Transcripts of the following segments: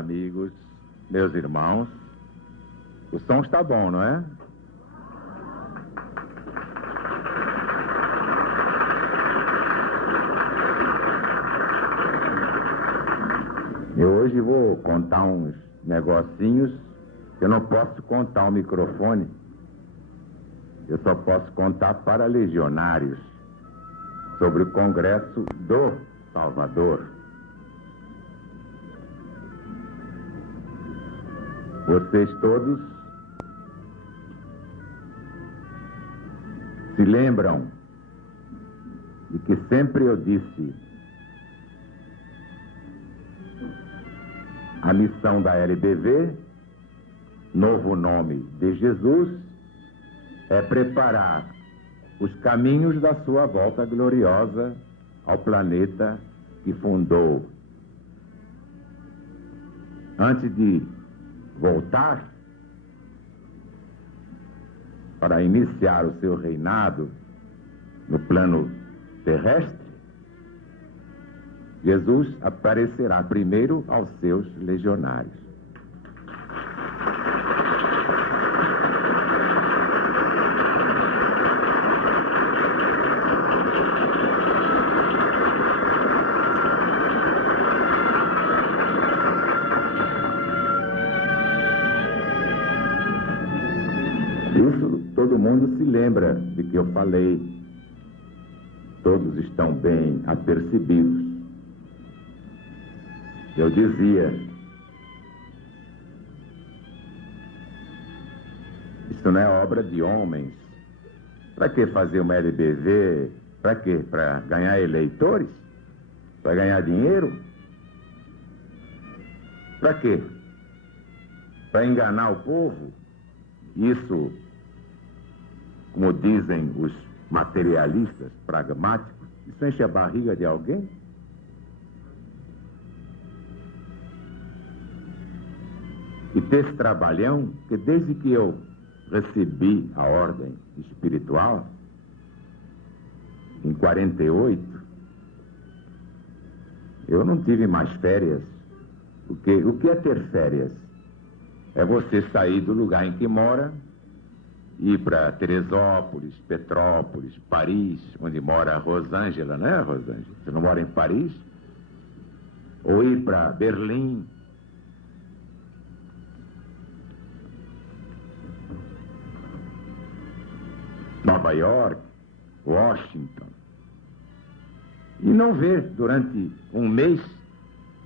amigos, meus irmãos. O som está bom, não é? Eu hoje vou contar uns negocinhos. Eu não posso contar ao microfone. Eu só posso contar para legionários sobre o Congresso do Salvador. Vocês todos se lembram de que sempre eu disse: a missão da LBV, novo nome de Jesus, é preparar os caminhos da sua volta gloriosa ao planeta que fundou. Antes de voltar para iniciar o seu reinado no plano terrestre, Jesus aparecerá primeiro aos seus legionários. Isso todo mundo se lembra de que eu falei. Todos estão bem apercebidos. Eu dizia: isso não é obra de homens. Para que fazer uma LBV? Para quê? Para ganhar eleitores? Para ganhar dinheiro? Para quê? Para enganar o povo? Isso, como dizem os materialistas pragmáticos, isso enche a barriga de alguém? E ter esse trabalhão, que desde que eu recebi a ordem espiritual, em 48, eu não tive mais férias. Porque o que é ter férias? É você sair do lugar em que mora, ir para Teresópolis, Petrópolis, Paris, onde mora a Rosângela, não é, Rosângela? Você não mora em Paris? Ou ir para Berlim. Nova York, Washington. E não ver durante um mês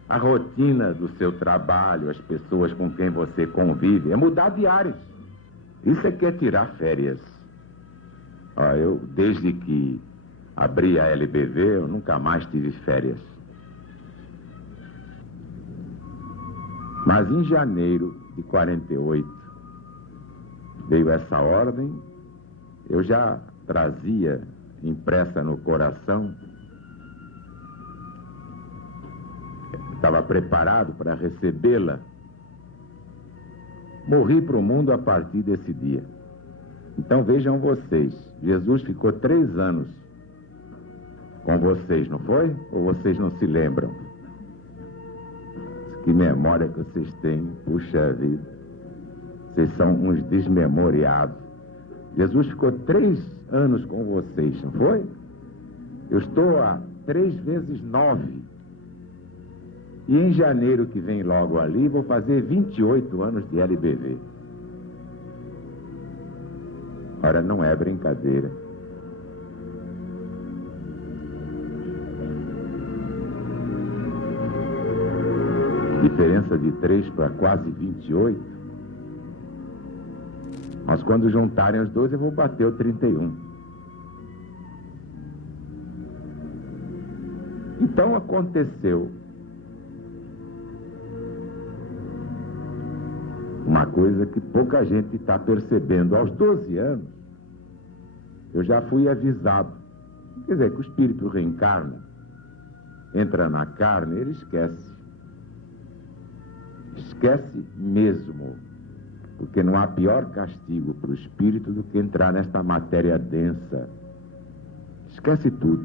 a rotina do seu trabalho, as pessoas com quem você convive. É mudar de ares. Isso é que é tirar férias. Eu, desde que abri a LBV, eu nunca mais tive férias. Mas em janeiro de 48, veio essa ordem. Eu já trazia impressa no coração. Estava preparado para recebê-la. Morri para o mundo a partir desse dia. Então vejam vocês, Jesus ficou 3 anos com vocês, não foi? Ou vocês não se lembram? Que memória que vocês têm, puxa vida. Vocês são uns desmemoriados. Jesus ficou 3 anos com vocês, não foi? Eu estou há 3 vezes 9. E em janeiro que vem logo ali, vou fazer 28 anos de LBV. Ora, não é brincadeira. Diferença de 3 para quase 28. Mas quando juntarem os 12, eu vou bater o 31. Então aconteceu uma coisa que pouca gente está percebendo. Aos 12 anos, eu já fui avisado. Quer dizer, que o espírito reencarna, entra na carne, ele esquece. Esquece mesmo. Porque não há pior castigo para o espírito do que entrar nesta matéria densa. Esquece tudo.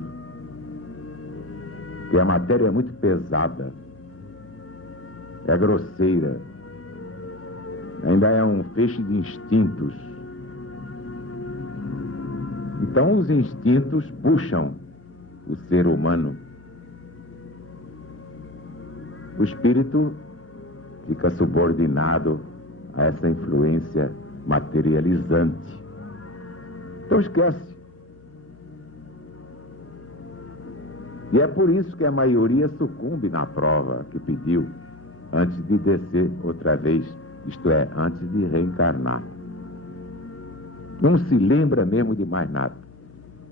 Porque a matéria é muito pesada. é grosseira, ainda é um feixe de instintos. Então os instintos puxam o ser humano. O espírito fica subordinado a essa influência materializante. Então esquece. E é por isso que a maioria sucumbe na prova que pediu antes de descer outra vez, isto é, antes de reencarnar. Não se lembra mesmo de mais nada.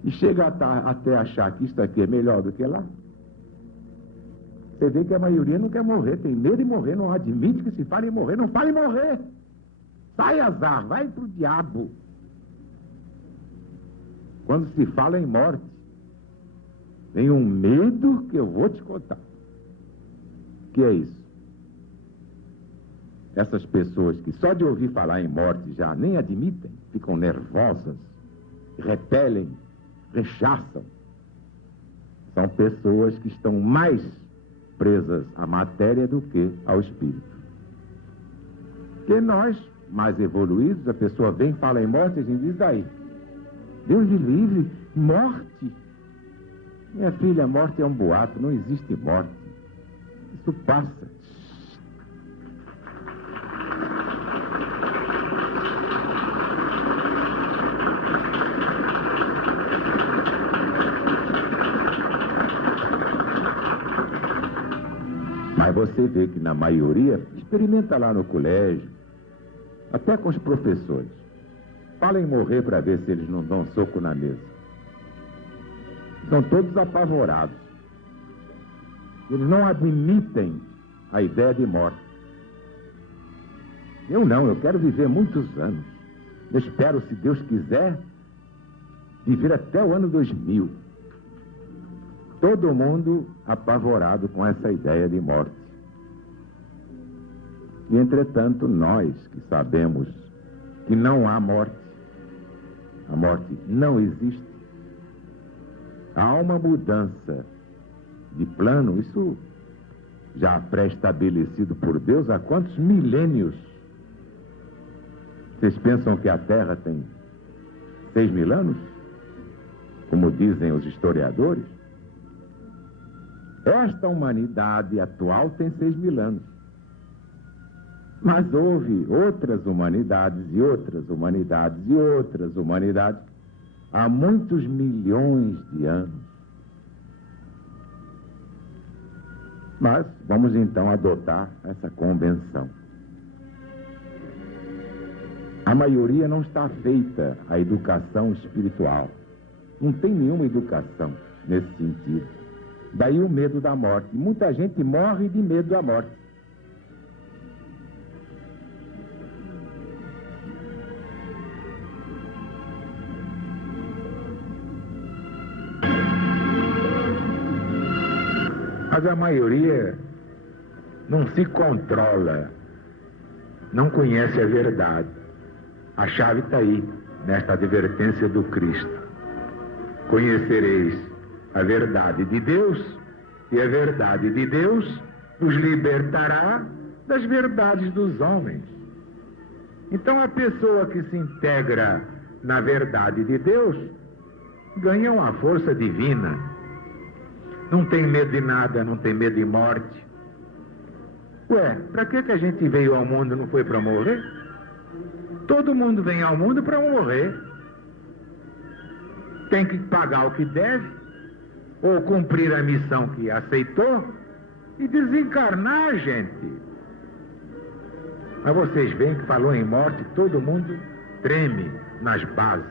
E chega até achar que isto aqui é melhor do que lá. Você vê que a maioria não quer morrer, tem medo de morrer, não admite que se fale em morrer, não fale em morrer. Sai azar, vai pro diabo. Quando se fala em morte, tem um medo que eu vou te contar. Que é isso? Essas pessoas que só de ouvir falar em morte já nem admitem, ficam nervosas, repelem, rechaçam. São pessoas que estão mais presas à matéria do que ao espírito. Porque nós, mais evoluídos, a pessoa vem, fala em morte, a gente diz daí. Deus me livre, morte. Minha filha, a morte é um boato, não existe morte. Isso passa. Mas você vê que na maioria, experimenta lá no colégio, até com os professores. Fala em morrer para ver se eles não dão soco na mesa. São todos apavorados. Eles não admitem a ideia de morte. Eu não, eu quero viver muitos anos. Eu espero, se Deus quiser, viver até o ano 2000. Todo mundo apavorado com essa ideia de morte. E, entretanto, nós que sabemos que não há morte, a morte não existe, há uma mudança de plano, isso já pré-estabelecido por Deus há quantos milênios? Vocês pensam que a Terra tem 6.000 anos? Como dizem os historiadores? Esta humanidade atual tem 6.000 anos. Mas houve outras humanidades e outras humanidades e outras humanidades há muitos milhões de anos. Mas vamos então adotar essa convenção. A maioria não está feita a educação espiritual. Não tem nenhuma educação nesse sentido. Daí o medo da morte. Muita gente morre de medo da morte. Mas a maioria não se controla, não conhece a verdade. A chave está aí, nesta advertência do Cristo. Conhecereis a verdade de Deus, e a verdade de Deus nos libertará das verdades dos homens. Então a pessoa que se integra na verdade de Deus ganha uma força divina. Não tem medo de nada, não tem medo de morte. Ué, para que a gente veio ao mundo, não foi para morrer? Todo mundo vem ao mundo para morrer. Tem que pagar o que deve, ou cumprir a missão que aceitou, e desencarnar, gente. Mas vocês veem que falou em morte, todo mundo treme nas bases.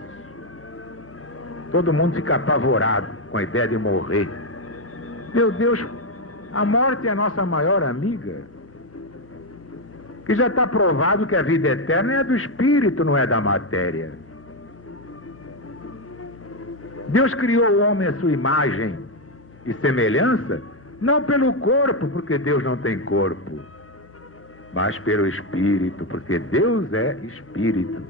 Todo mundo fica apavorado com a ideia de morrer. Meu Deus, a morte é a nossa maior amiga. Que já está provado que a vida eterna é do espírito, não é da matéria. Deus criou o homem à sua imagem e semelhança, não pelo corpo, porque Deus não tem corpo, mas pelo espírito, porque Deus é espírito.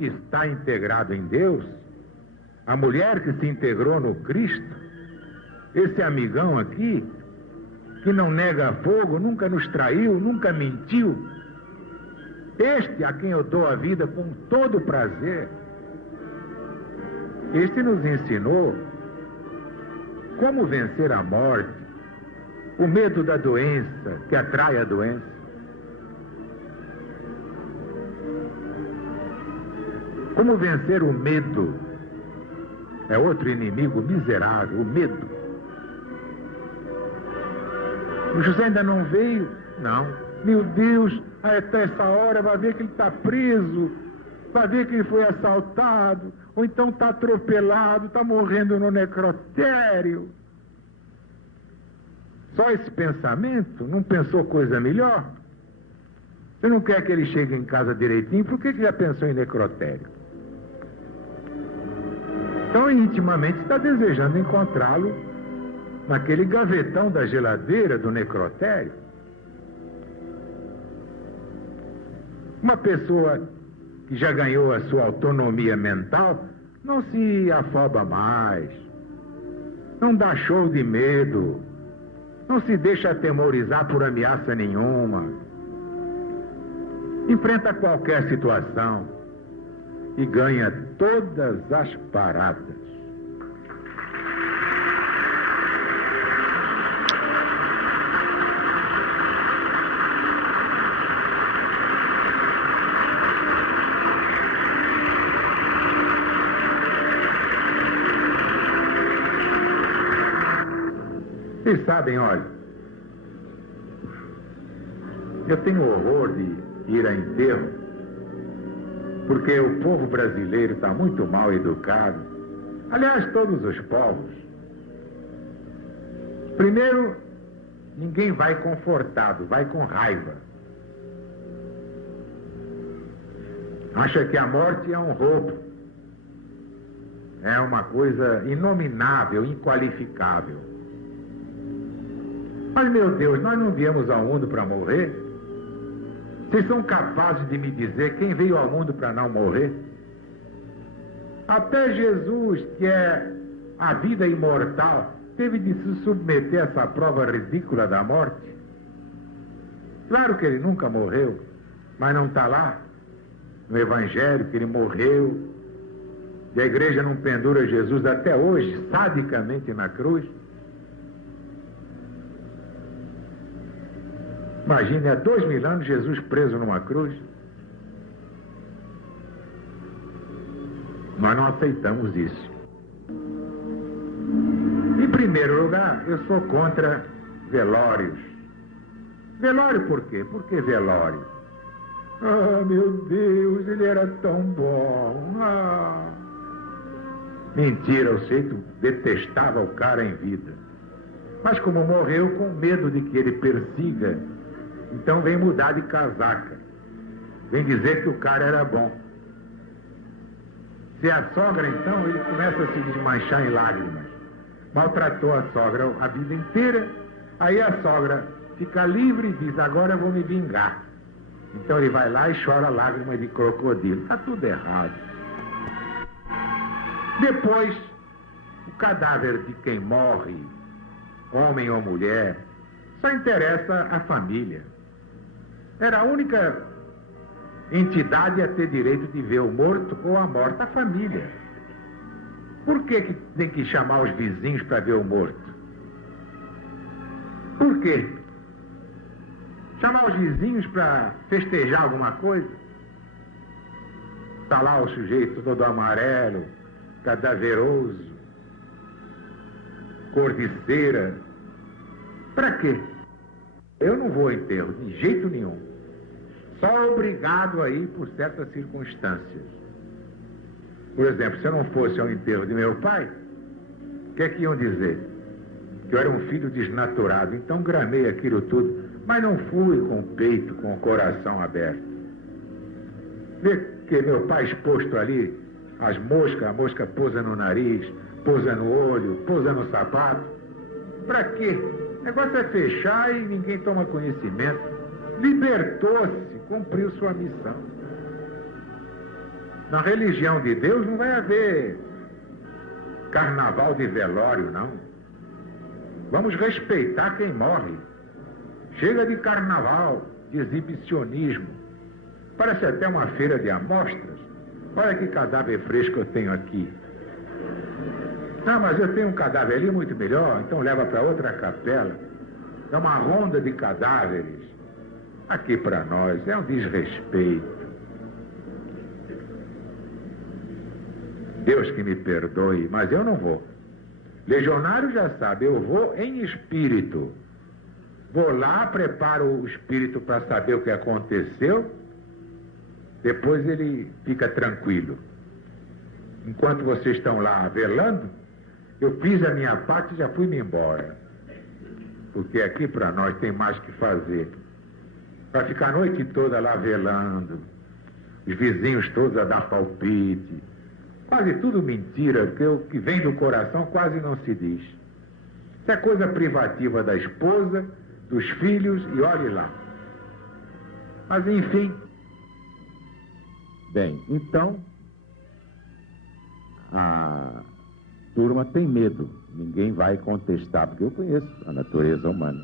que está integrado em Deus, a mulher que se integrou no Cristo, esse amigão aqui, que não nega fogo, nunca nos traiu, nunca mentiu, este a quem eu dou a vida com todo prazer, este nos ensinou como vencer a morte, o medo da doença, que atrai a doença. Como vencer o medo, é outro inimigo miserável, o medo. O José ainda não veio? Não. Meu Deus, até essa hora vai ver que ele está preso, vai ver que ele foi assaltado, ou então está atropelado, está morrendo no necrotério. Só esse pensamento? Não pensou coisa melhor? Você não quer que ele chegue em casa direitinho? Por que já pensou em necrotério? Então, intimamente, está desejando encontrá-lo naquele gavetão da geladeira do necrotério. Uma pessoa que já ganhou a sua autonomia mental não se afoba mais, não dá show de medo, não se deixa atemorizar por ameaça nenhuma, enfrenta qualquer situação e ganha todas as paradas. Vocês sabem, olha, eu tenho horror de ir a enterro, porque o povo brasileiro está muito mal educado. Aliás, todos os povos. Primeiro, ninguém vai confortado, vai com raiva. Acha que a morte é um roubo. É uma coisa inominável, inqualificável. Mas, meu Deus, nós não viemos ao mundo para morrer? Vocês são capazes de me dizer quem veio ao mundo para não morrer? Até Jesus, que é a vida imortal, teve de se submeter a essa prova ridícula da morte. Claro que ele nunca morreu, mas não está lá no Evangelho que ele morreu. E a igreja não pendura Jesus até hoje, sadicamente na cruz. Imagine, há 2000 anos Jesus preso numa cruz. Nós não aceitamos isso. Em primeiro lugar, eu sou contra velórios. Velório por quê? Por que velório? Ah, meu Deus, ele era tão bom. Ah. Mentira, eu sei que detestava o cara em vida. Mas como morreu, com medo de que ele persiga, então vem mudar de casaca. Vem dizer que o cara era bom. Se a sogra, então, ele começa a se desmanchar em lágrimas. Maltratou a sogra a vida inteira. Aí a sogra fica livre e diz, agora eu vou me vingar. Então ele vai lá e chora lágrimas de crocodilo. Está tudo errado. Depois, o cadáver de quem morre, homem ou mulher, só interessa a família. Era a única entidade a ter direito de ver o morto ou a morta, a família. Por que tem que chamar os vizinhos para ver o morto? Por quê? Chamar os vizinhos para festejar alguma coisa? Está lá o sujeito todo amarelo, cadaveroso, cor de cera. Para quê? Eu não vou ao enterro, de jeito nenhum. Só obrigado a ir por certas circunstâncias. Por exemplo, se eu não fosse ao enterro de meu pai, o que é que iam dizer? Que eu era um filho desnaturado. Então gramei aquilo tudo, mas não fui com o peito, com o coração aberto. Vê que meu pai exposto ali, as moscas, a mosca pousa no nariz, pousa no olho, pousa no sapato. Para quê? O negócio é fechar e ninguém toma conhecimento. Libertou-se, cumpriu sua missão. Na religião de Deus não vai haver carnaval de velório, não. Vamos respeitar quem morre. Chega de carnaval, de exibicionismo. Parece até uma feira de amostras. Olha que cadáver fresco eu tenho aqui. Ah, mas eu tenho um cadáver ali muito melhor, então leva para outra capela. É uma ronda de cadáveres. Aqui para nós é um desrespeito. Deus que me perdoe, mas eu não vou. Legionário já sabe, eu vou em espírito. Vou lá, preparo o espírito para saber o que aconteceu. Depois ele fica tranquilo. Enquanto vocês estão lá velando, eu fiz a minha parte e já fui-me embora. Porque aqui para nós tem mais que fazer. Vai ficar a noite toda lá velando. Os vizinhos todos a dar palpite. Quase tudo mentira, porque o que vem do coração quase não se diz. Isso é coisa privativa da esposa, dos filhos e olhe lá. Mas enfim. Bem, então, a turma tem medo. Ninguém vai contestar, porque eu conheço a natureza humana.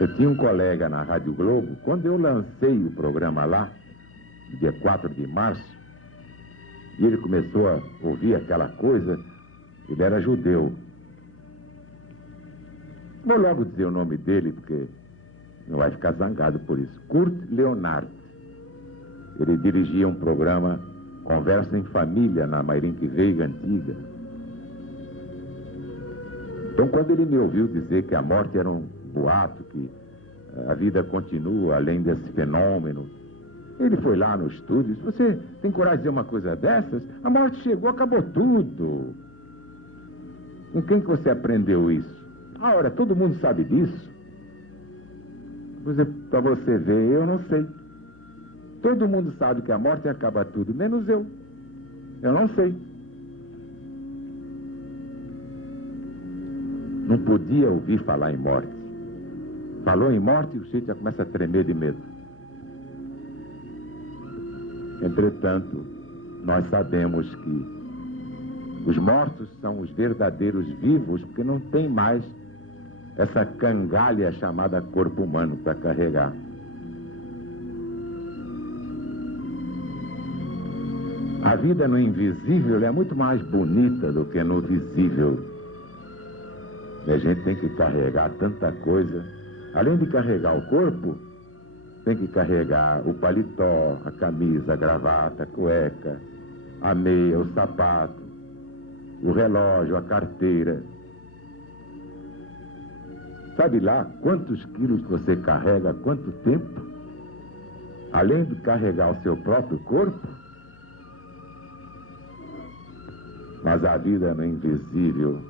Eu tinha um colega na Rádio Globo, quando eu lancei o programa lá, no dia 4 de março, e ele começou a ouvir aquela coisa, ele era judeu. Vou logo dizer o nome dele, porque não vai ficar zangado por isso. Kurt Leonhardt. Ele dirigia um programa Conversa em Família na Mayrink Veiga antiga. Então, quando ele me ouviu dizer que a morte era um boato, que a vida continua além desse fenômeno, ele foi lá no estúdio e disse: você tem coragem de dizer uma coisa dessas? A morte chegou, acabou tudo. Com quem que você aprendeu isso? Ora, todo mundo sabe disso. Para você ver, eu não sei. Todo mundo sabe que a morte acaba tudo, menos eu. Eu não sei. Não podia ouvir falar em morte. Falou em morte e o sujeito já começa a tremer de medo. Entretanto, nós sabemos que os mortos são os verdadeiros vivos, porque não tem mais essa cangalha chamada corpo humano para carregar. A vida no invisível é muito mais bonita do que no visível. E a gente tem que carregar tanta coisa. Além de carregar o corpo, tem que carregar o paletó, a camisa, a gravata, a cueca, a meia, o sapato, o relógio, a carteira. Sabe lá quantos quilos você carrega, há quanto tempo? Além de carregar o seu próprio corpo. Mas a vida no invisível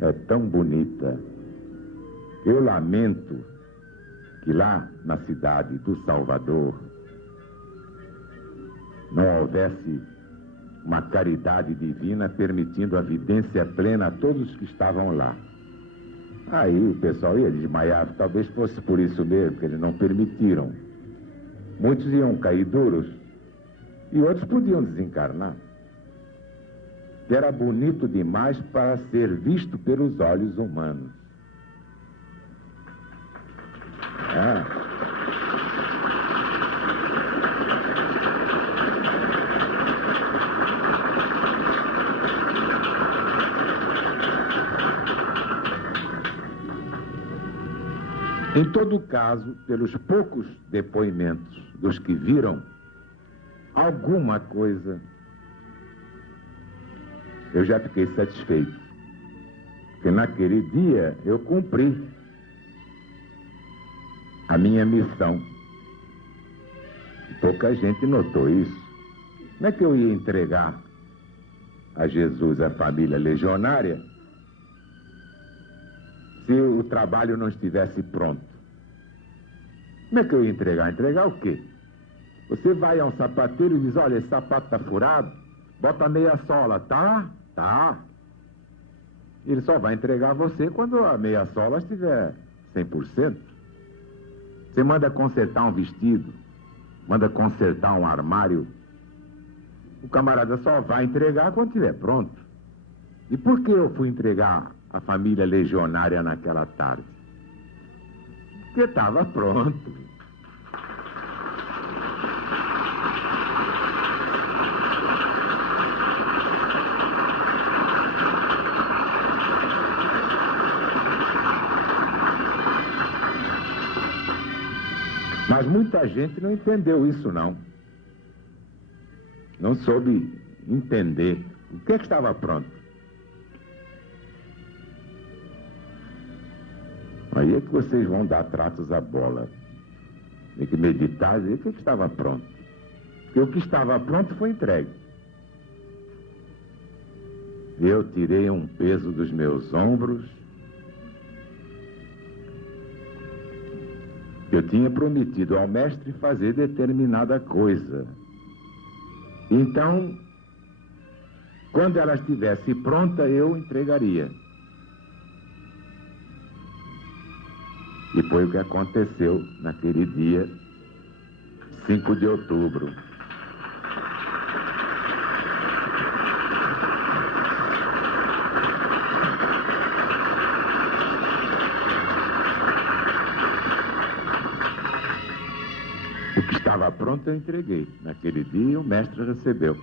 é tão bonita. Eu lamento que lá na cidade do Salvador não houvesse uma caridade divina permitindo a vidência plena a todos que estavam lá. Aí o pessoal ia desmaiar, talvez fosse por isso mesmo que eles não permitiram. Muitos iam cair duros e outros podiam desencarnar. Era bonito demais para ser visto pelos olhos humanos. Em todo caso, pelos poucos depoimentos dos que viram alguma coisa, eu já fiquei satisfeito. Porque naquele dia eu cumpri a minha missão. E pouca gente notou isso. Como é que eu ia entregar a Jesus a família legionária se o trabalho não estivesse pronto? Como é que eu ia entregar? Entregar o quê? Você vai a um sapateiro e diz: olha, esse sapato está furado, bota meia sola, tá? Tá. Ele só vai entregar a você quando a meia sola estiver 100%. Você manda consertar um vestido, manda consertar um armário, o camarada só vai entregar quando estiver pronto. E por que eu fui entregar a família legionária naquela tarde? Porque estava pronto. Mas muita gente não entendeu isso, não. Não soube entender o que estava pronto. Aí é que vocês vão dar tratos à bola. Tem que meditar e dizer o que estava pronto. Porque o que estava pronto foi entregue. Eu tirei um peso dos meus ombros. Eu tinha prometido ao mestre fazer determinada coisa. Então, quando ela estivesse pronta, eu entregaria. E foi o que aconteceu naquele dia, 5 de outubro. O que estava pronto eu entreguei. Naquele dia o mestre recebeu.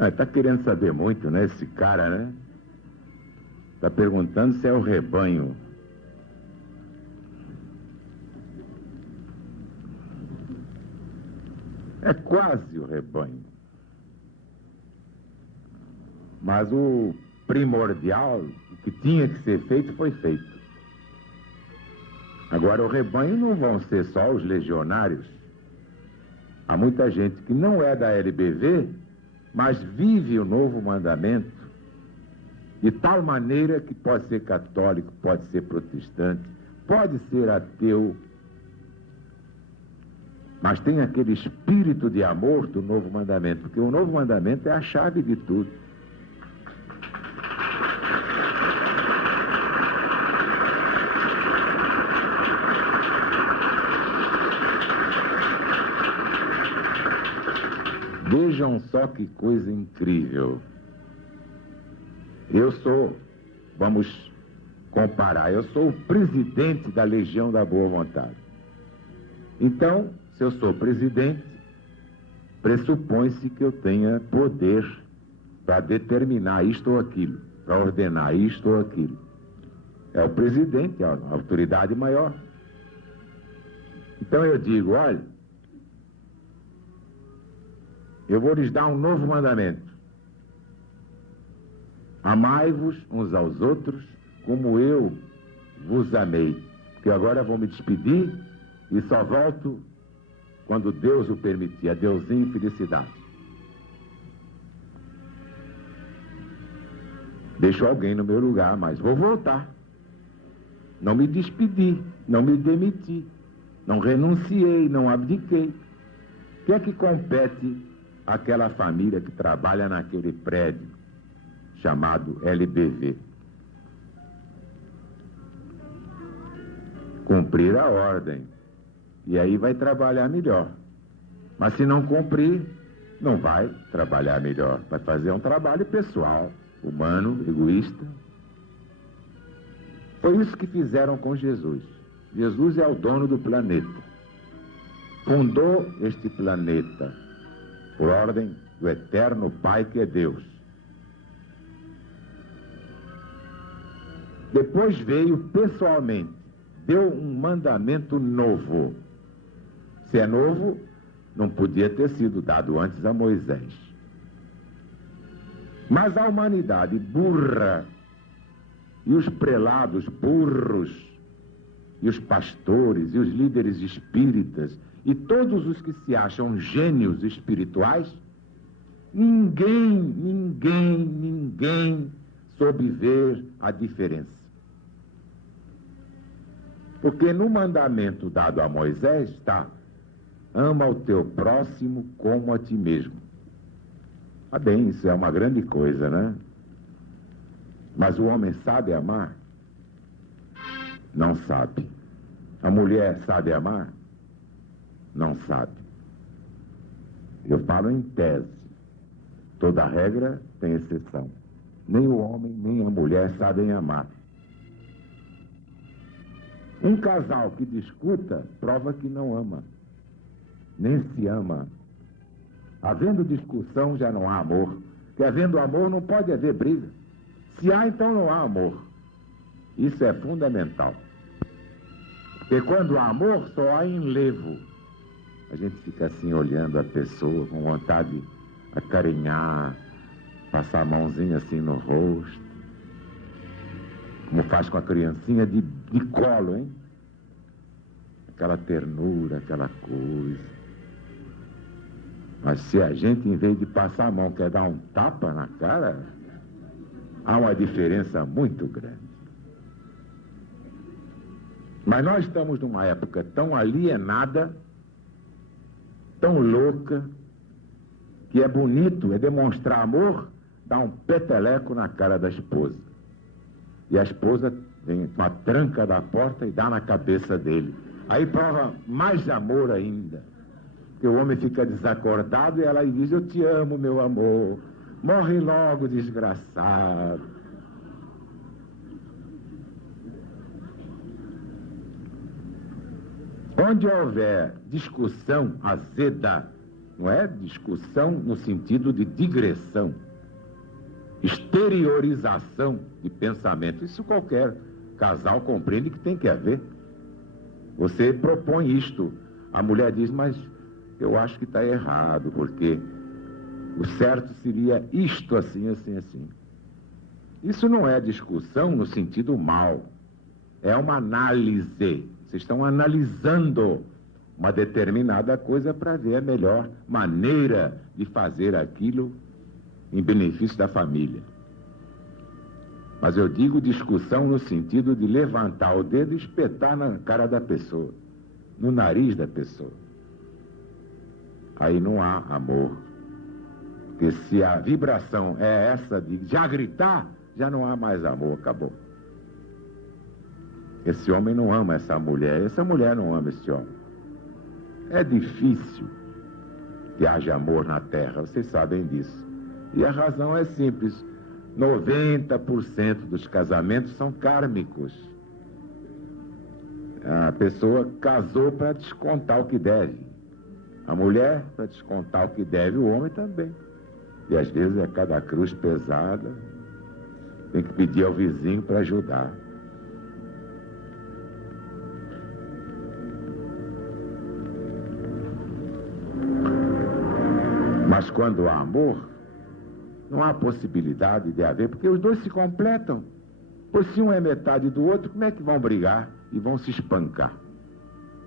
Está querendo saber muito, né, esse cara, né? Está perguntando se é o rebanho. É quase o rebanho. Mas o primordial, o que tinha que ser feito, foi feito. Agora, o rebanho não vão ser só os legionários. Há muita gente que não é da LBV, mas vive o novo mandamento de tal maneira que pode ser católico, pode ser protestante, pode ser ateu, mas tem aquele espírito de amor do novo mandamento, porque o novo mandamento é a chave de tudo. Vejam só que coisa incrível. Eu sou, vamos comparar, eu sou o presidente da Legião da Boa Vontade. Então, se eu sou presidente, pressupõe-se que eu tenha poder para determinar isto ou aquilo, para ordenar isto ou aquilo. É o presidente, a autoridade maior. Então eu digo, olha, eu vou lhes dar um novo mandamento. Amai-vos uns aos outros como eu vos amei. Porque agora eu vou me despedir e só volto quando Deus o permitir. Adeusinho e felicidade. Deixo alguém no meu lugar, mas vou voltar. Não me despedi, não me demiti, não renunciei, não abdiquei. O que é que compete àquela família que trabalha naquele prédio chamado LBV? Cumprir a ordem. E aí vai trabalhar melhor. Mas se não cumprir, não vai trabalhar melhor. Vai fazer um trabalho pessoal, humano, egoísta. Foi isso que fizeram com Jesus. Jesus é o dono do planeta. Fundou este planeta por ordem do eterno Pai que é Deus. Depois veio pessoalmente, deu um mandamento novo. Se é novo, não podia ter sido dado antes a Moisés. Mas a humanidade burra, e os prelados burros, e os pastores, e os líderes espíritas, e todos os que se acham gênios espirituais, ninguém soube ver a diferença. Porque no mandamento dado a Moisés está: ama o teu próximo como a ti mesmo. Ah, bem, isso é uma grande coisa, né? Mas o homem sabe amar? Não sabe. A mulher sabe amar? Não sabe. Eu falo em tese. Toda regra tem exceção. Nem o homem, nem a mulher sabem amar. Um casal que discuta prova que não ama. Nem se ama. Havendo discussão, já não há amor. Porque havendo amor, não pode haver briga. Se há, então não há amor. Isso é fundamental. Porque quando há amor, só há enlevo. A gente fica assim olhando a pessoa com vontade de acarinhar, passar a mãozinha assim no rosto. Como faz com a criancinha de colo, hein? Aquela ternura, aquela coisa. Mas se a gente, em vez de passar a mão, quer dar um tapa na cara, há uma diferença muito grande. Mas nós estamos numa época tão alienada, tão louca, que é bonito, é demonstrar amor, dar um peteleco na cara da esposa. E a esposa vem com a tranca da porta e dá na cabeça dele. Aí prova mais amor ainda. Porque o homem fica desacordado e ela diz: eu te amo, meu amor. Morre logo, desgraçado. Onde houver discussão azeda, não é discussão no sentido de digressão, exteriorização de pensamento, isso qualquer casal compreende que tem que haver. Você propõe isto, a mulher diz: mas eu acho que está errado, porque o certo seria isto, assim, assim, assim. Isso não é discussão no sentido mal, é uma análise. Vocês estão analisando uma determinada coisa para ver a melhor maneira de fazer aquilo em benefício da família. Mas eu digo discussão no sentido de levantar o dedo e espetar na cara da pessoa, no nariz da pessoa. Aí não há amor. Porque se a vibração é essa de já gritar, já não há mais amor, acabou. Esse homem não ama essa mulher não ama esse homem. É difícil que haja amor na terra, vocês sabem disso. E a razão é simples: 90% dos casamentos são kármicos. A pessoa casou para descontar o que deve. A mulher para descontar o que deve, o homem também. E às vezes é cada cruz pesada, tem que pedir ao vizinho para ajudar. Mas quando há amor, não há possibilidade de haver, porque os dois se completam. Pois se um é metade do outro, como é que vão brigar e vão se espancar?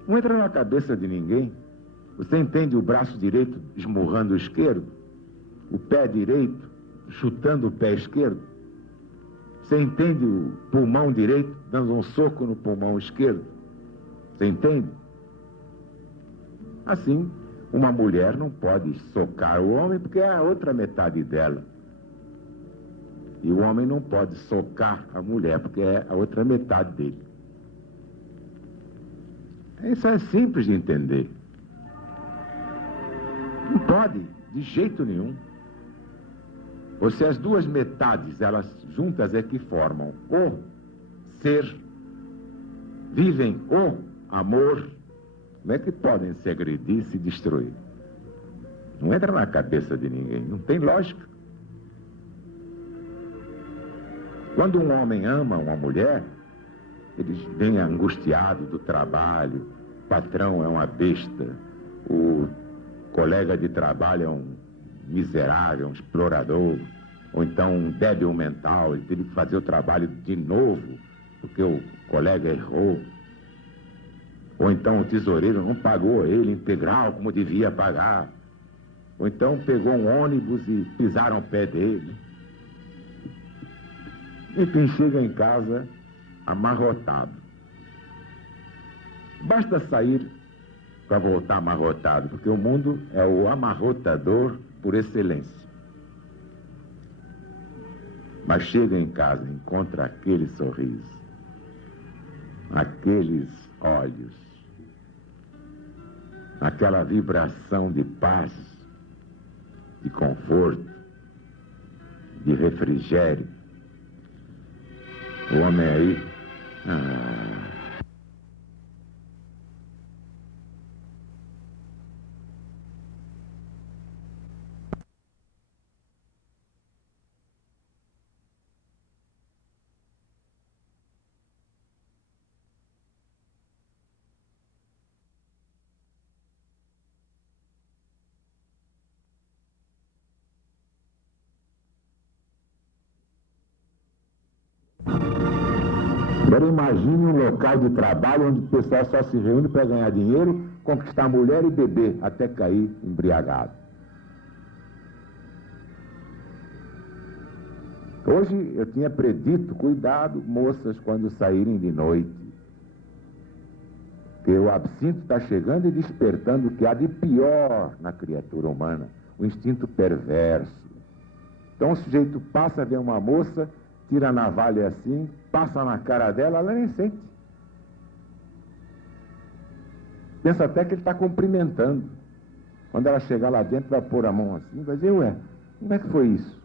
Não entra na cabeça de ninguém. Você entende o braço direito esmurrando o esquerdo? O pé direito chutando o pé esquerdo? Você entende o pulmão direito dando um soco no pulmão esquerdo? Você entende? Assim, uma mulher não pode socar o homem porque é a outra metade dela. E o homem não pode socar a mulher porque é a outra metade dele. Isso é simples de entender. Não pode, de jeito nenhum. Ou se as duas metades, elas juntas é que formam o ser, vivem o amor, como é que podem se agredir e se destruir? Não entra na cabeça de ninguém, não tem lógica. Quando um homem ama uma mulher, ele vem angustiado do trabalho, o patrão é uma besta, o colega de trabalho é um miserável, um explorador, ou então um débil mental, ele teve que fazer o trabalho de novo, porque o colega errou. Ou então o tesoureiro não pagou ele integral como devia pagar. Ou então pegou um ônibus e pisaram o pé dele. Enfim, chega em casa amarrotado. Basta sair para voltar amarrotado, porque o mundo é o amarrotador por excelência. Mas chega em casa, encontra aquele sorriso. aqueles olhos, aquela vibração de paz, de conforto, de refrigério. O homem aí... Agora imagine um local de trabalho onde o pessoal só se reúne para ganhar dinheiro, conquistar mulher e beber até cair embriagado. Hoje eu tinha predito, cuidado, moças, quando saírem de noite. Porque o absinto está chegando e despertando o que há de pior na criatura humana, o instinto perverso. Então o sujeito passa a ver uma moça, tira a navalha assim, passa na cara dela, ela nem sente. Pensa até que ele está cumprimentando. Quando ela chegar lá dentro, vai pôr a mão assim, vai dizer, ué, como é que foi isso?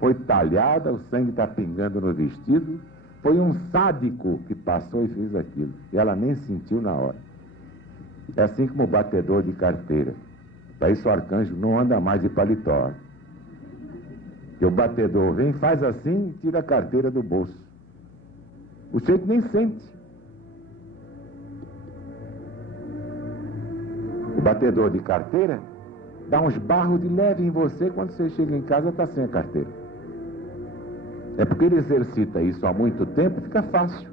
Foi talhada, o sangue está pingando no vestido, foi um sádico que passou e fez aquilo. E ela nem sentiu na hora. É assim como o batedor de carteira. Para isso o arcanjo não anda mais de paletó. Que o batedor vem, faz assim e tira a carteira do bolso. O sujeito nem sente. O batedor de carteira dá uns barros de leve em você, quando você chega em casa está sem a carteira. É porque ele exercita isso há muito tempo, fica fácil.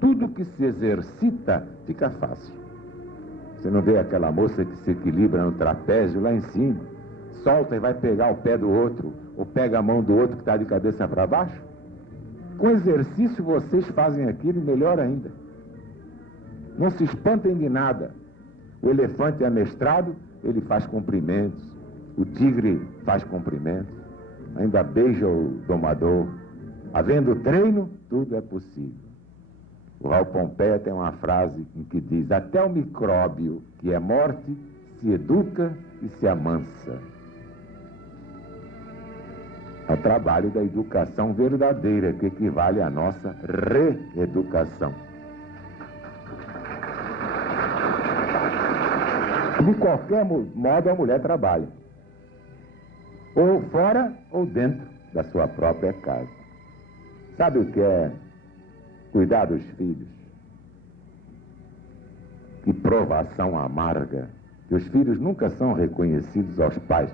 Tudo que se exercita fica fácil. Você não vê aquela moça que se equilibra no trapézio lá em cima, solta e vai pegar o pé do outro, ou pega a mão do outro que está de cabeça para baixo? Com exercício vocês fazem aquilo e melhor ainda. Não se espantem de nada. O elefante amestrado, ele faz cumprimentos. O tigre faz cumprimentos. Ainda beija o domador. Havendo treino, tudo é possível. O Raul Pompeia tem uma frase em que diz: até o micróbio, que é morte, se educa e se amansa. É o trabalho da educação verdadeira, que equivale à nossa reeducação. De qualquer modo, a mulher trabalha. Ou fora ou dentro da sua própria casa. Sabe o que é cuidar dos filhos? Que provação amarga. Que os filhos nunca são reconhecidos aos pais.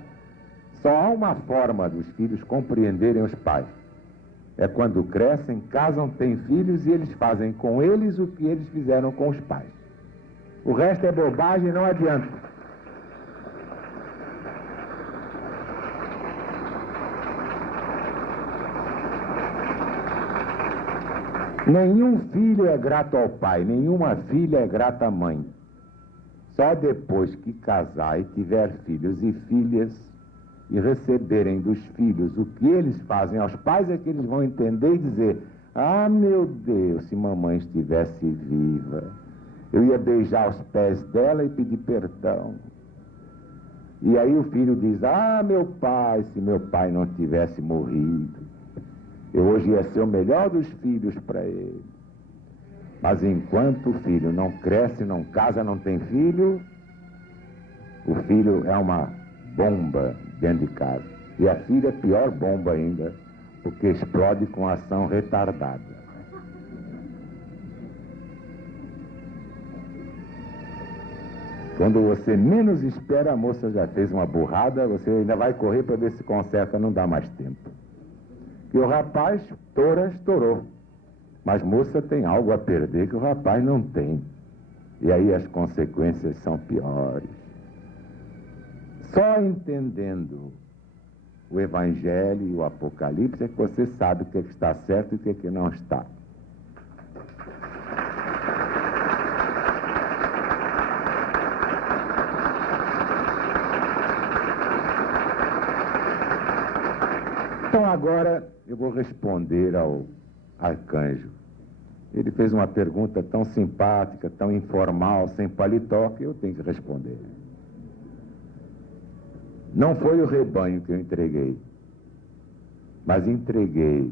Só há uma forma dos filhos compreenderem os pais. É quando crescem, casam, têm filhos e eles fazem com eles o que eles fizeram com os pais. O resto é bobagem, não adianta. Nenhum filho é grato ao pai, nenhuma filha é grata à mãe. Só depois que casar e tiver filhos e filhas e receberem dos filhos o que eles fazem aos pais é que eles vão entender e dizer: ah, meu Deus, se mamãe estivesse viva, eu ia beijar os pés dela e pedir perdão. E aí o filho diz: ah, meu pai, se meu pai não tivesse morrido, eu hoje ia ser o melhor dos filhos para ele. Mas enquanto o filho não cresce, não casa, não tem filho, o filho é uma bomba dentro de casa. E a filha é pior bomba ainda, porque explode com ação retardada. Quando você menos espera, a moça já fez uma burrada, você ainda vai correr para ver se conserta, não dá mais tempo. E o rapaz, estourou. Mas moça tem algo a perder que o rapaz não tem. E aí as consequências são piores. Só entendendo o Evangelho e o Apocalipse é que você sabe o que está certo e o que não está. Então agora eu vou responder ao arcanjo Ele fez uma pergunta tão simpática, tão informal, sem paletó, que eu tenho que responder. Não foi o rebanho que eu entreguei, mas entreguei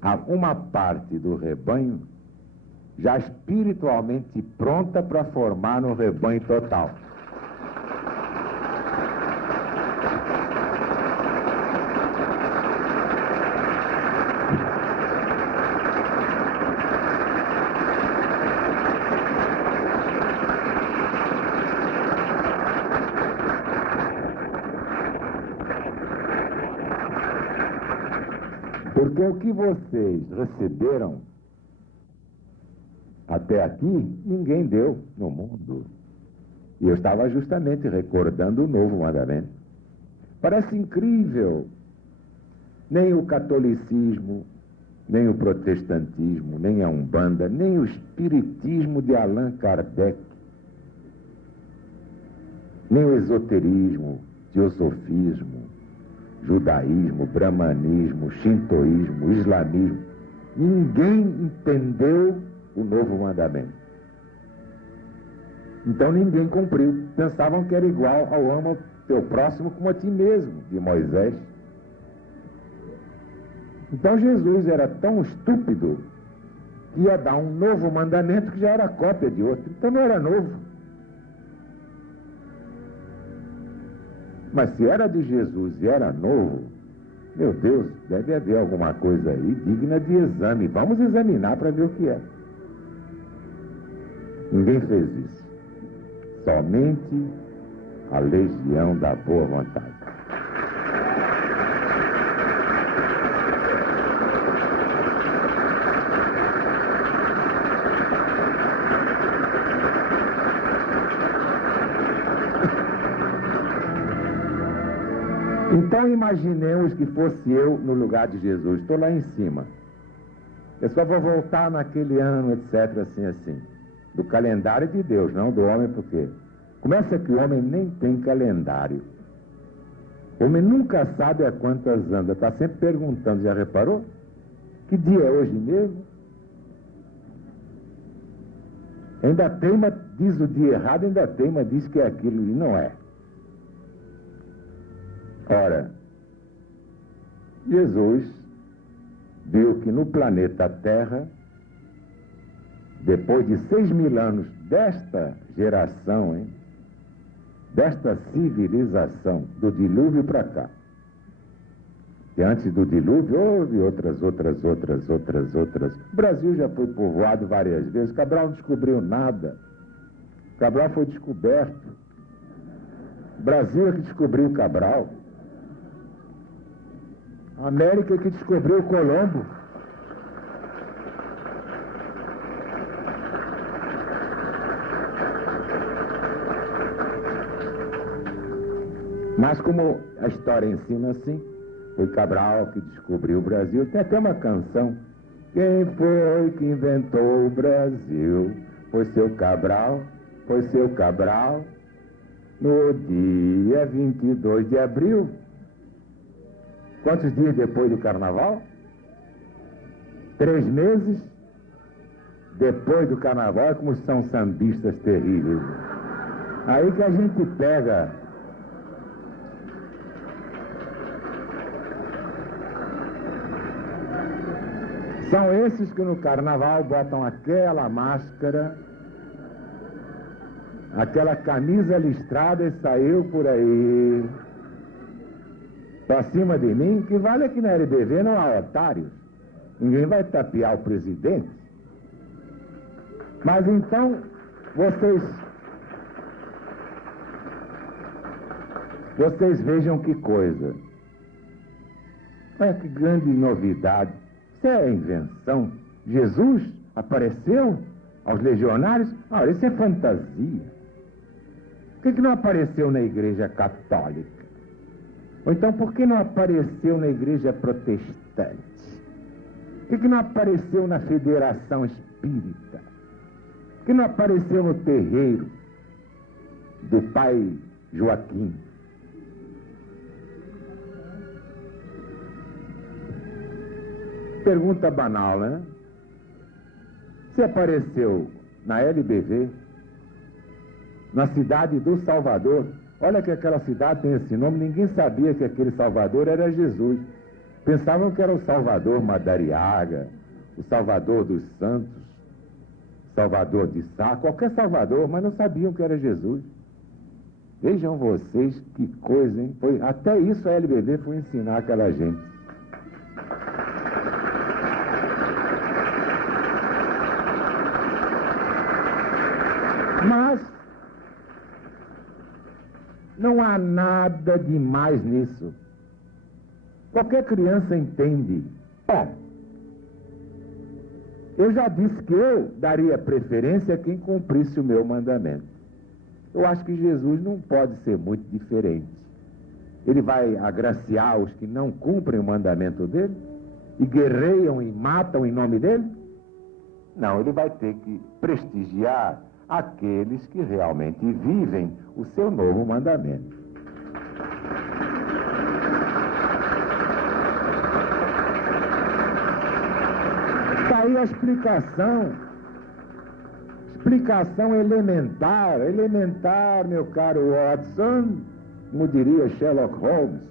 a uma parte do rebanho já espiritualmente pronta para formar no rebanho total. Porque o que vocês receberam até aqui, ninguém deu no mundo. E eu estava justamente recordando o novo mandamento. Parece incrível. Nem o catolicismo, nem o protestantismo, nem a Umbanda, nem o espiritismo de Allan Kardec, nem o esoterismo, teosofismo, judaísmo, brahmanismo, shintoísmo, islamismo, ninguém entendeu o novo mandamento. Então ninguém cumpriu. Pensavam que era igual ao ama teu próximo como a ti mesmo, de Moisés. Então Jesus era tão estúpido que ia dar um novo mandamento que já era cópia de outro. Então não era novo. Mas se era de Jesus e era novo, meu Deus, deve haver alguma coisa aí digna de exame. Vamos examinar para ver o que é. Ninguém fez isso. Somente a legião da boa vontade. Então imaginemos que fosse eu no lugar de Jesus. Estou lá em cima. Eu só vou voltar naquele ano, etc. assim. Do calendário de Deus, não do homem, porque começa que o homem nem tem calendário. O homem nunca sabe a quantas anda. Está sempre perguntando, já reparou? Que dia é hoje mesmo? Ainda teima, diz o dia errado, ainda teima, diz que é aquilo e não é. Ora, Jesus viu que no planeta Terra, depois de 6.000 anos desta geração, desta civilização, do dilúvio para cá, e antes do dilúvio houve outras. O Brasil já foi povoado várias vezes. Cabral não descobriu nada. Cabral foi descoberto. O Brasil é que descobriu Cabral. A América é que descobriu Colombo. Mas como a história ensina assim, foi Cabral que descobriu o Brasil. Tem até uma canção. Quem foi que inventou o Brasil? Foi seu Cabral, no dia 22 de abril. Quantos dias depois do Carnaval? 3 meses depois do Carnaval. É como são sambistas terríveis. Aí que a gente pega. São esses que no Carnaval botam aquela máscara, aquela camisa listrada e saiu por aí pra cima de mim, que vale que na LBV não há otários. Ninguém vai tapear o presidente. Mas então, vocês vejam que coisa. Olha que grande novidade. Isso é invenção. Jesus apareceu aos legionários? Olha, isso é fantasia. Por que não apareceu na Igreja Católica? Ou então, por que não apareceu na Igreja Protestante? Por que não apareceu na Federação Espírita? Por que não apareceu no terreiro do pai Joaquim? Pergunta banal, né? Se apareceu na LBV, na cidade do Salvador. Olha que aquela cidade tem esse nome, ninguém sabia que aquele Salvador era Jesus. Pensavam que era o Salvador Madariaga, o Salvador dos Santos, Salvador de Sá, qualquer Salvador, mas não sabiam que era Jesus. Vejam vocês que coisa, hein? Até isso a LBV foi ensinar aquela gente. Mas não há nada de mais nisso. Qualquer criança entende. Bom, eu já disse que eu daria preferência a quem cumprisse o meu mandamento. Eu acho que Jesus não pode ser muito diferente. Ele vai agraciar os que não cumprem o mandamento dele e guerreiam e matam em nome dele? Não, ele vai ter que prestigiar aqueles que realmente vivem o seu novo mandamento. Está aí a explicação elementar, meu caro Watson, como diria Sherlock Holmes.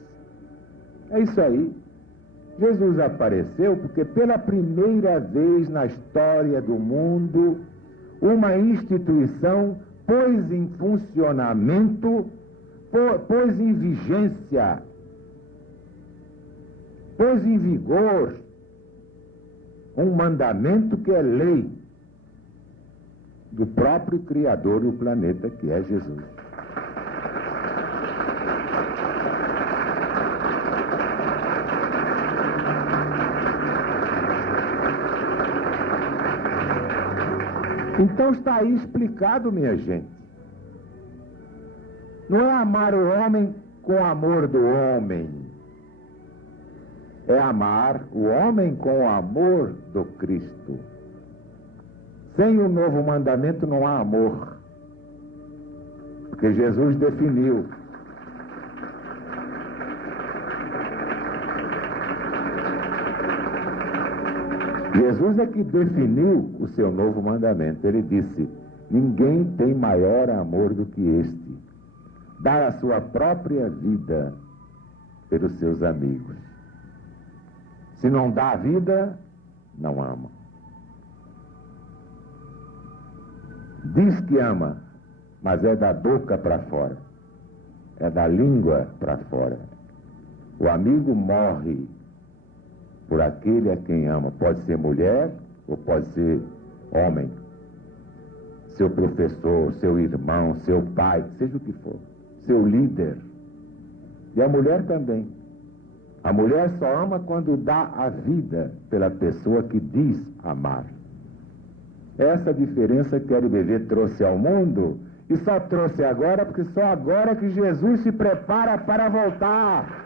É isso aí. Jesus apareceu porque pela primeira vez na história do mundo, uma instituição pôs em funcionamento, pôs em vigência, pôs em vigor um mandamento que é lei do próprio Criador do planeta, que é Jesus. Então está aí explicado, minha gente. Não é amar o homem com o amor do homem. É amar o homem com o amor do Cristo. Sem o novo mandamento não há amor. Porque Jesus definiu. Jesus é que definiu o seu novo mandamento. Ele disse: ninguém tem maior amor do que este, dar a sua própria vida pelos seus amigos. Se não dá a vida, não ama. Diz que ama, mas é da boca para fora, é da língua para fora. O amigo morre por aquele a quem ama. Pode ser mulher ou pode ser homem. Seu professor, seu irmão, seu pai, seja o que for. Seu líder. E a mulher também. A mulher só ama quando dá a vida pela pessoa que diz amar. Essa diferença que a LBV trouxe ao mundo, e só trouxe agora porque só agora que Jesus se prepara para voltar.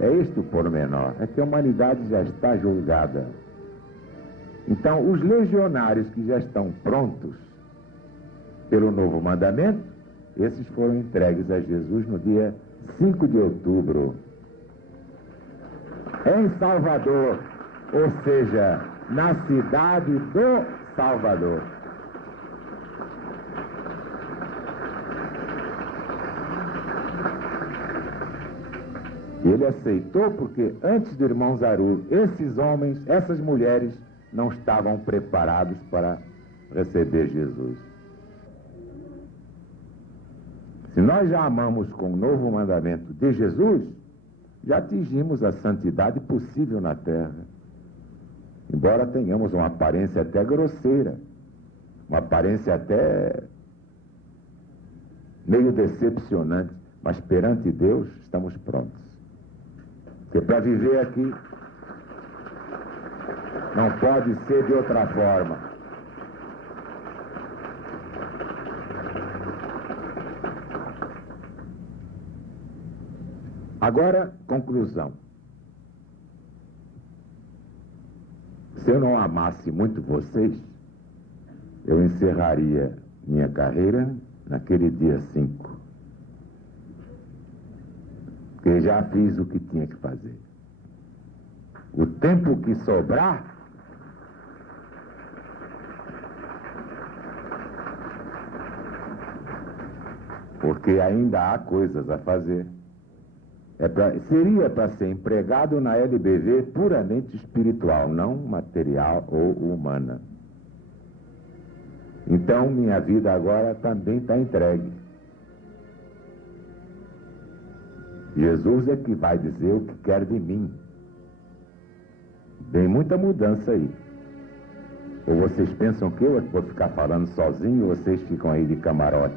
É este o pormenor, é que a humanidade já está julgada. Então, os legionários que já estão prontos pelo novo mandamento, esses foram entregues a Jesus no dia 5 de outubro, em Salvador, ou seja, na cidade do Salvador. Ele aceitou porque, antes do irmão Zaru, esses homens, essas mulheres, não estavam preparados para receber Jesus. Se nós já amamos com o novo mandamento de Jesus, já atingimos a santidade possível na terra. Embora tenhamos uma aparência até grosseira, uma aparência até meio decepcionante, mas perante Deus estamos prontos. Porque para viver aqui não pode ser de outra forma. Agora, conclusão. amasse muito vocês, eu encerraria minha carreira naquele dia 5. Porque já fiz o que tinha que fazer. O tempo que sobrar, porque ainda há coisas a fazer. Seria para ser empregado na LBV puramente espiritual, não material ou humana. Então, minha vida agora também está entregue. Jesus é que vai dizer o que quer de mim. Tem muita mudança aí. Ou vocês pensam que eu vou ficar falando sozinho, ou vocês ficam aí de camarote?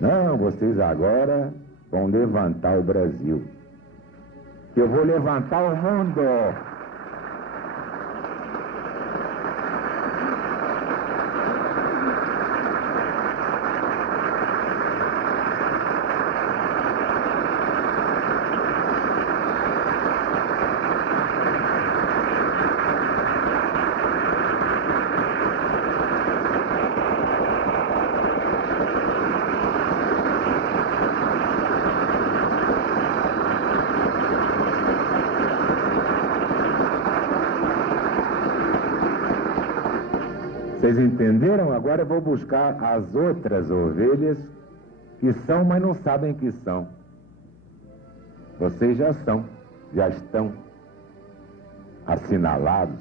Não, vocês agora vão levantar o Brasil. Eu vou levantar o mundo. Vocês entenderam? Agora eu vou buscar as outras ovelhas que são, mas não sabem que são. Vocês já são, já estão assinalados,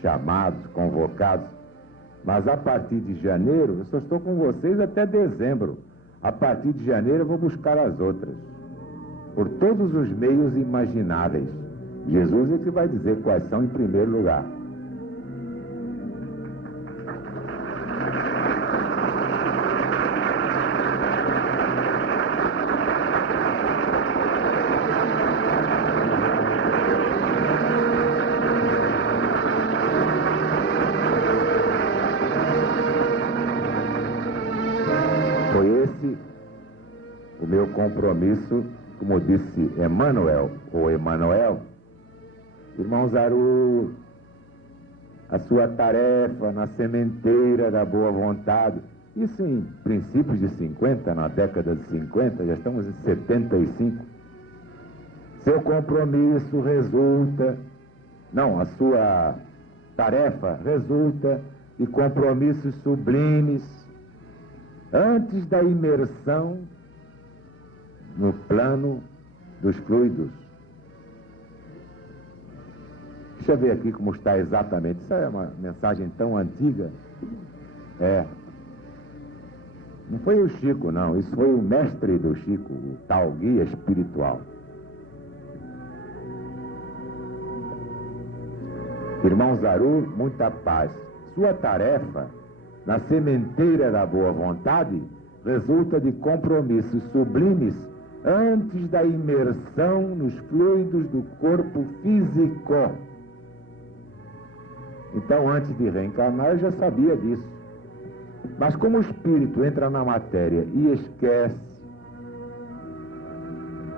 chamados, convocados. Mas a partir de janeiro, eu só estou com vocês até dezembro. A partir de janeiro eu vou buscar as outras, por todos os meios imagináveis. Jesus é que vai dizer quais são em primeiro lugar. Foi esse o meu compromisso, como disse Emmanuel, ou Emanuel. Irmão Zaru, a sua tarefa na sementeira da boa vontade, isso em princípios de 50, na década de 50, já estamos em 75. Seu compromisso resulta, não, a sua tarefa resulta de compromissos sublimes, antes da imersão no plano dos fluidos. Deixa eu ver aqui como está exatamente. Isso é uma mensagem tão antiga. Não foi o Chico, não. Isso foi o mestre do Chico, o tal guia espiritual. Irmão Zaru, muita paz. Sua tarefa na sementeira da boa vontade resulta de compromissos sublimes antes da imersão nos fluidos do corpo físico. Então, antes de reencarnar, eu já sabia disso. Mas como o espírito entra na matéria e esquece,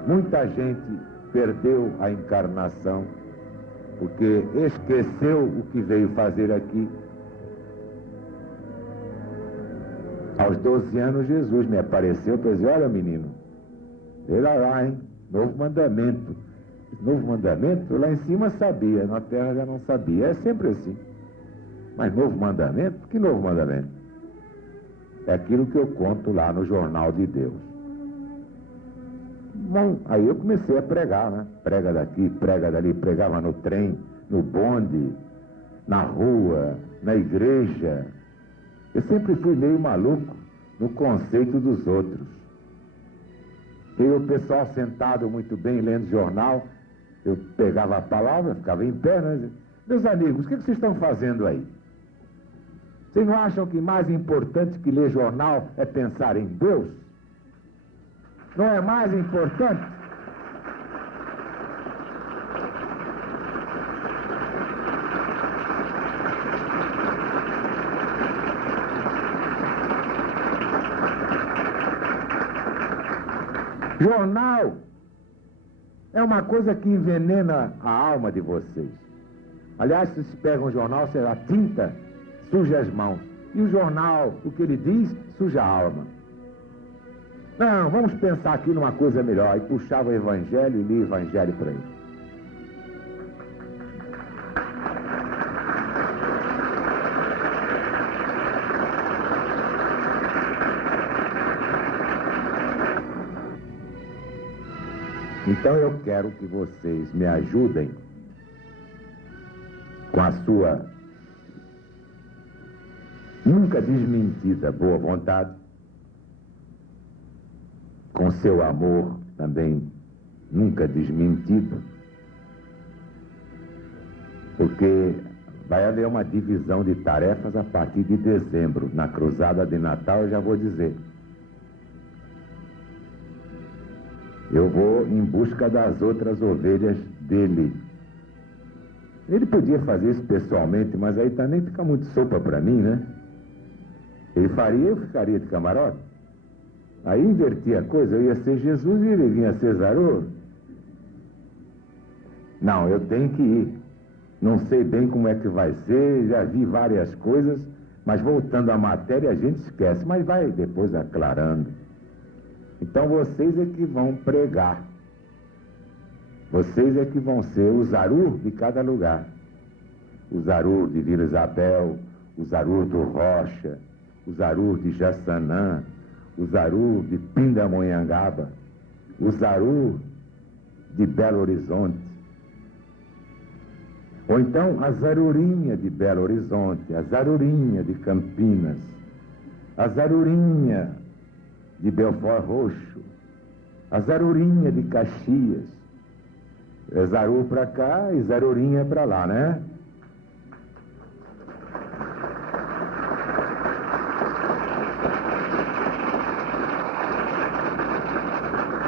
muita gente perdeu a encarnação porque esqueceu o que veio fazer aqui. Aos 12 anos, Jesus me apareceu para dizer: olha, menino, vê lá, hein? Novo mandamento. Novo mandamento, eu lá em cima sabia, na terra já não sabia. É sempre assim. Mas novo mandamento? Que novo mandamento? É aquilo que eu conto lá no Jornal de Deus. Bom, aí eu comecei a pregar, né? Prega daqui, prega dali, pregava no trem, no bonde, na rua, na igreja. Eu sempre fui meio maluco no conceito dos outros. E o pessoal sentado muito bem, lendo jornal, eu pegava a palavra, ficava em pé, né? Meus amigos, o que vocês estão fazendo aí? Vocês não acham que mais importante que ler jornal é pensar em Deus? Não é mais importante? Jornal é uma coisa que envenena a alma de vocês. Aliás, se se pega um jornal, sei lá, tinta suja as mãos. E o jornal, o que ele diz, suja a alma. Não, vamos pensar aqui numa coisa melhor. E puxava o Evangelho e lia o Evangelho para ele. Então eu quero que vocês me ajudem com a sua nunca desmentida boa vontade, com seu amor também nunca desmentido, porque vai haver uma divisão de tarefas a partir de dezembro. Na cruzada de Natal eu já vou dizer. Eu vou em busca das outras ovelhas dele. Ele podia fazer isso pessoalmente, mas aí também fica muito sopa para mim, né? Ele faria, eu ficaria de camarote. Aí invertia a coisa, eu ia ser Jesus e ele vinha ser Zarur. Não, eu tenho que ir. Não sei bem como é que vai ser, já vi várias coisas, mas voltando à matéria a gente esquece, mas vai depois aclarando. Então vocês é que vão pregar. Vocês é que vão ser o Zarur de cada lugar. O Zarur de Vila Isabel, o Zarur do Rocha, o Zarur de Jaçanã, o Zarur de Pindamonhangaba, o Zarur de Belo Horizonte. Ou então a Zarurinha de Belo Horizonte, a Zarurinha de Campinas, a Zarurinha de Belfort Roxo, a Zarurinha de Caxias. É Zarur para cá e Zarurinha para lá, né?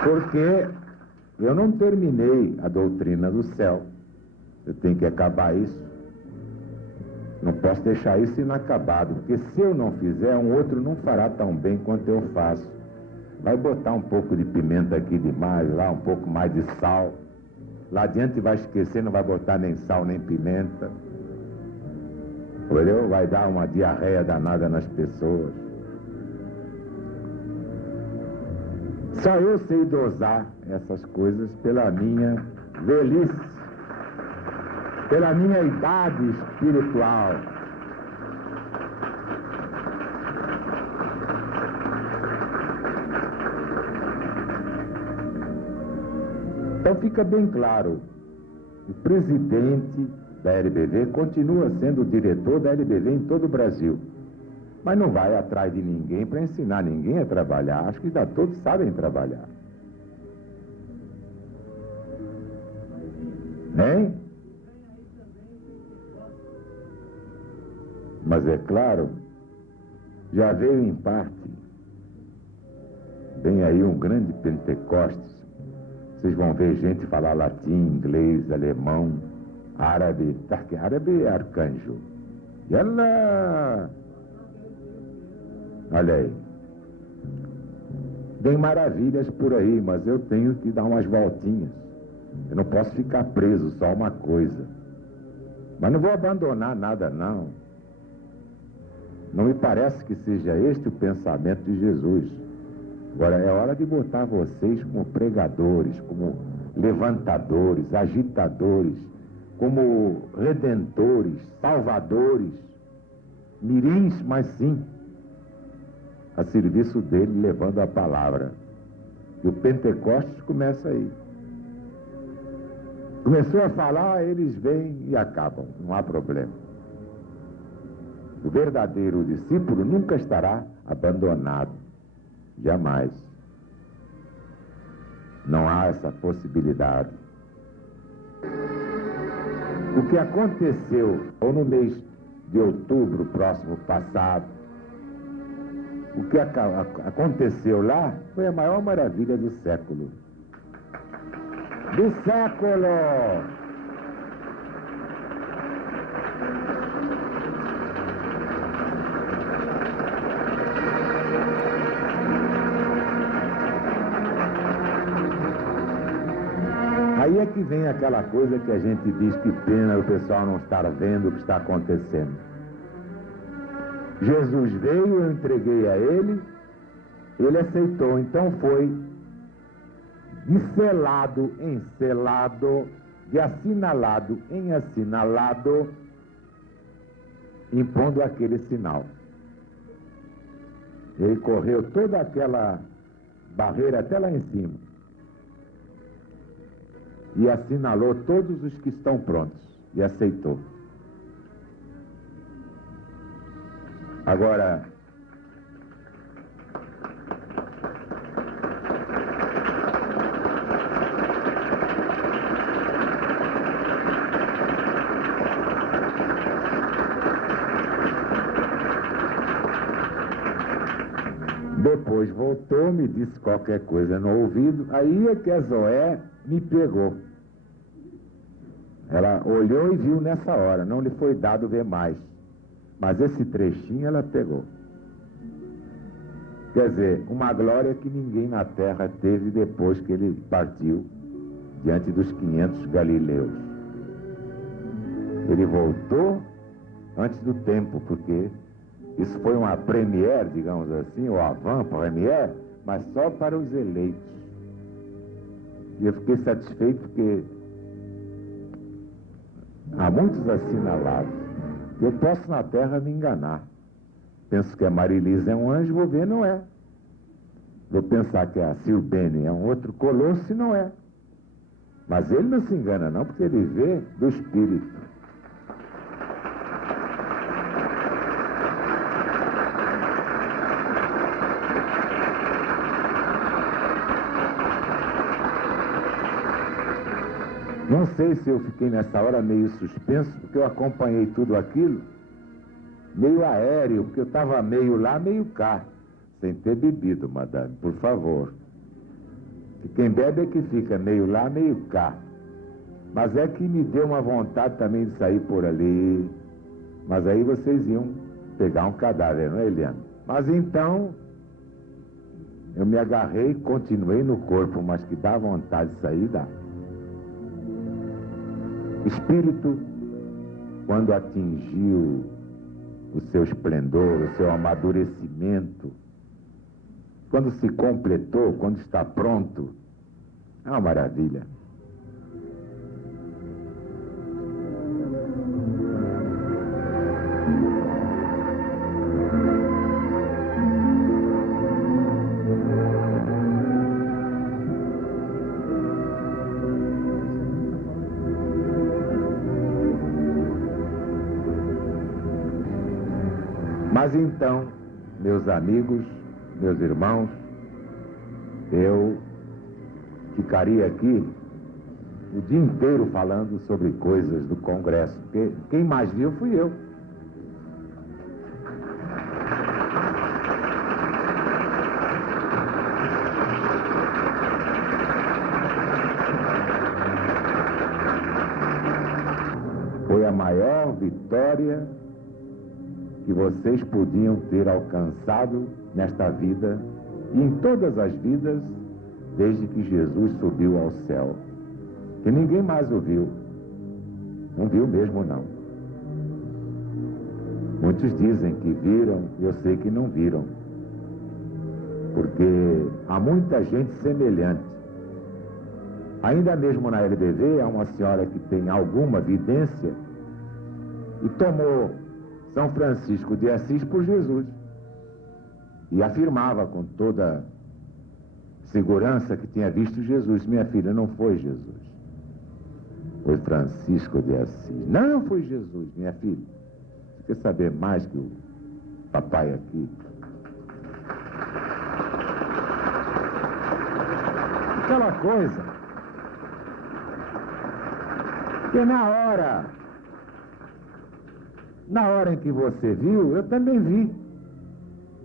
Porque eu não terminei a doutrina do céu. Eu tenho que acabar isso. Não posso deixar isso inacabado, porque se eu não fizer, um outro não fará tão bem quanto eu faço. Vai botar um pouco de pimenta aqui demais, lá um pouco mais de sal. Lá adiante vai esquecer, não vai botar nem sal nem pimenta. Entendeu? Vai dar uma diarreia danada nas pessoas. Só eu sei dosar essas coisas pela minha velhice, pela minha idade espiritual. Então fica bem claro, o presidente da LBV continua sendo o diretor da LBV em todo o Brasil. Mas não vai atrás de ninguém para ensinar ninguém a trabalhar. Acho que já todos sabem trabalhar. Hein? Mas é claro, já veio em parte. Vem aí um grande Pentecostes. Vocês vão ver gente falar latim, inglês, alemão, árabe. Árabe é arcanjo. Yallah! Olha aí. Tem maravilhas por aí, mas eu tenho que dar umas voltinhas. Eu não posso ficar preso só uma coisa. Mas não vou abandonar nada, não. Não me parece que seja este o pensamento de Jesus. Agora é hora de botar vocês como pregadores, como levantadores, agitadores, como redentores, salvadores, mirins, mas sim, a serviço dele, levando a palavra. E o Pentecostes começa aí. Começou a falar, eles vêm e acabam, não há problema. O verdadeiro discípulo nunca estará abandonado, jamais. Não há essa possibilidade. O que aconteceu, ou no mês de outubro próximo passado, o que aconteceu lá foi a maior maravilha do século. Do século! A Aí é que vem aquela coisa que a gente diz que pena o pessoal não estar vendo o que está acontecendo. Jesus veio, eu entreguei a ele, ele aceitou, então foi de selado em selado, de assinalado em assinalado, impondo aquele sinal. Ele correu toda aquela barreira até lá em cima e assinalou todos os que estão prontos e aceitou. Agora, depois voltou, me disse qualquer coisa no ouvido, aí é que a Zoé me pegou. Ela olhou e viu nessa hora, não lhe foi dado ver mais. Mas esse trechinho ela pegou. Quer dizer, uma glória que ninguém na terra teve depois que ele partiu diante dos 500 galileus. Ele voltou antes do tempo, porque isso foi uma premiere, digamos assim, ou avant-premiere, mas só para os eleitos. E eu fiquei satisfeito porque há muitos assinalados. Eu posso na terra me enganar. Penso que a Marilisa é um anjo, vou ver, não é. Vou pensar que a Silbene é um outro colosso e não é. Mas ele não se engana não, porque ele vê do Espírito. Não sei se eu fiquei nessa hora meio suspenso, porque eu acompanhei tudo aquilo meio aéreo, porque eu estava meio lá, meio cá, sem ter bebido, madame, por favor. E quem bebe é que fica meio lá, meio cá. Mas é que me deu uma vontade também de sair por ali. Mas aí vocês iam pegar um cadáver, não é, Eliana? Mas então, eu me agarrei, continuei no corpo, mas que dá vontade de sair, dá. Espírito, quando atingiu o seu esplendor, o seu amadurecimento, quando se completou, quando está pronto, é uma maravilha. Mas então, meus amigos, meus irmãos, eu ficaria aqui o dia inteiro falando sobre coisas do Congresso, porque quem mais viu fui eu. Foi a maior vitória que vocês podiam ter alcançado nesta vida e em todas as vidas desde que Jesus subiu ao céu. Que ninguém mais o viu. Não viu mesmo, não. Muitos dizem que viram, eu sei que não viram. Porque há muita gente semelhante. Ainda mesmo na LBV, há uma senhora que tem alguma vidência e tomou São Francisco de Assis por Jesus. E afirmava com toda segurança que tinha visto Jesus. Minha filha, não foi Jesus. Foi Francisco de Assis. Não foi Jesus, minha filha. Você quer saber mais que o papai aqui? Aquela coisa que na hora em que você viu, eu também vi.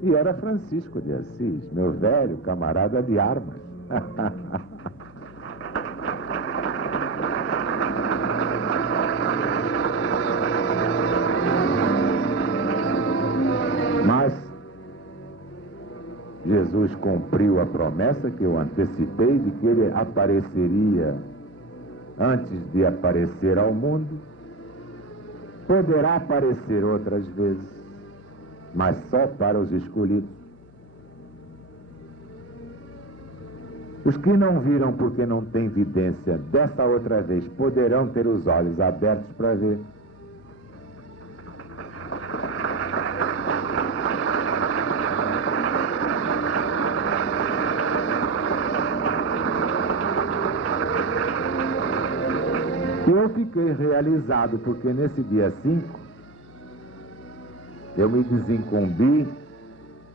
E era Francisco de Assis, meu velho camarada de armas. Mas Jesus cumpriu a promessa que eu antecipei de que ele apareceria antes de aparecer ao mundo, poderá aparecer outras vezes, mas só para os escolhidos. Os que não viram porque não têm vidência dessa outra vez poderão ter os olhos abertos para ver. Eu fiquei realizado porque nesse dia 5 eu me desincumbi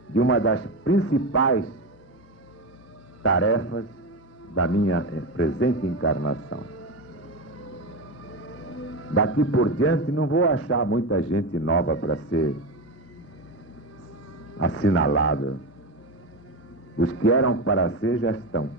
de uma das principais tarefas da minha presente encarnação. Daqui por diante não vou achar muita gente nova para ser assinalada. Os que eram para ser já estão.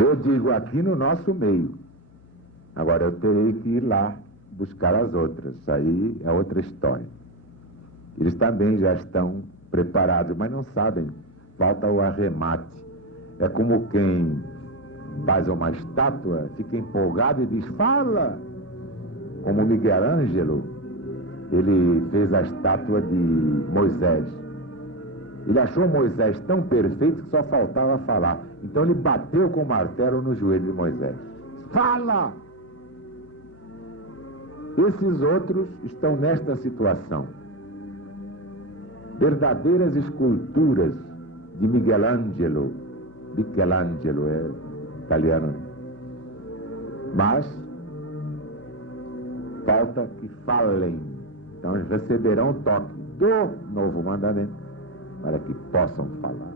Eu digo aqui no nosso meio. Agora eu terei que ir lá buscar as outras. Isso aí é outra história. Eles também já estão preparados, mas não sabem. Falta o arremate. É como quem faz uma estátua, fica empolgado e diz, fala! Como Miguel Ângelo, ele fez a estátua de Moisés. Ele achou Moisés tão perfeito que só faltava falar. Então ele bateu com o martelo no joelho de Moisés. Fala! Esses outros estão nesta situação. Verdadeiras esculturas de Miguel Ângelo. Michelangelo é italiano. Mas falta que falem. Então eles receberão o toque do novo mandamento para que possam falar.